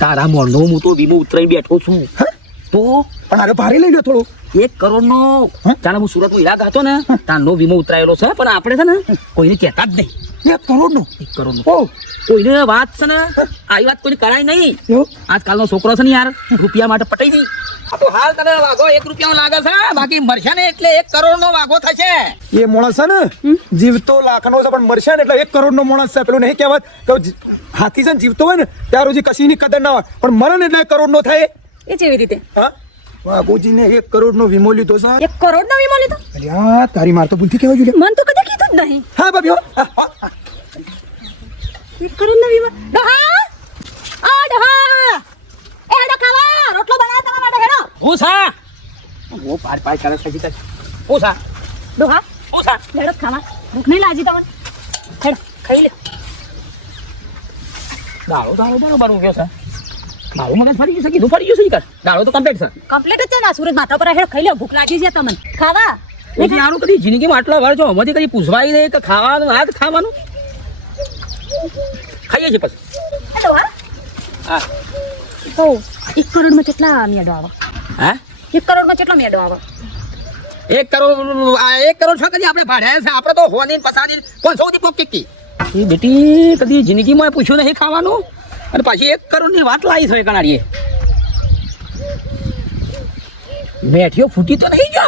તારા મોરનો હું તો વીમો ઉતરાઈ બેઠો છું. તો પણ આરે ભારે લઈ લો થોડું. 1 કરોડનો જાણે હું સુરતમાં ઈલાક હતો ને તારનો વીમો ઉતરાયેલો છે, પણ આપણે છે ને કોઈને કહેતા જ નહીં. 1 કરોડનું? 1 કરોડનો. ઓ કોઈને વાત છે ને આવી વાત કોઈને કરાય નહીં. એવું? આજકાલનો છોકરો છે ને યાર રૂપિયા માટે પટાઈ દી. આ તો હાલ તને વાઘો 1 રૂપિયાનો લાગે છે, બાકી મરશે ને એટલે 1 કરોડનો વાઘો થશે. એ માણસ છે ને જીવતો લાખનો છે, પણ મરશે ને એટલે 1 કરોડનો માણસ છે. પેલું નહીં કહેવાત કે હાથી છે ને જીવતો હોય ને ત્યાં રોજી કશીની કદર ના હોય, પણ મરે ને એટલે 1 કરોડનો થાય. એ કેવી રીતે? હા, વાઘોજીને 1 કરોડનો વીમો લીધો છે. 1 કરોડનો વીમો લીધો? અલ્યા તારી માર તો ભૂલથી કહેવાય ગયું. મન તો કદે કીધું જ નહીં. હા ભાભી, હો. 1 કરોડનો વીમો. ડોહા આ ડોહા એ હેડો ખાવા રોટલો બનાવ તમારા માટે હેડો. ભૂસા ઓ પાર પાર કરે છે જીતા. ભૂસા ડોહા ભૂસા હેડો ખાવા. ભૂખ નહીં લાગી તમને? હેડો ખાઈ લે. દાડો બરોબર ગયો છે. મારું મગજ ફરી ગયું છે, કીધું ફરી ગયું છે ઈ કર. દાડો તો કમ્પ્લીટ છે. કમ્પ્લીટ જ છે ને. સુરત માથા પર હેડો ખાઈ લે. ભૂખ લાગી છે તમને. ખાવા પછી આનું કદી જિંદગીમાં આટલા વાર જો હમણાં કદી પૂછવાય નહીં કે ખાવાનું આ જ ખાવાનું ખાઈએ છીએ પછી. હેડો. હા તો 1 કરોડમાં કેટલા મેડો આવે? હા 1 કરોડમાં કેટલા મેડો આવે? 1 કરોડ આ 1 કરોડ છે કદી આપણે ભાડ્યા છે. આપણે તો હોની પસાની 500 થી પોકેટી એ બેટી કદી જિંદગીમાં પૂછ્યું નહીં ખાવાનું, અને પાછી 1 કરોડની વાત લાવી છે કણાડીએ. મેઠીઓ ફૂટી તો નહીં જો.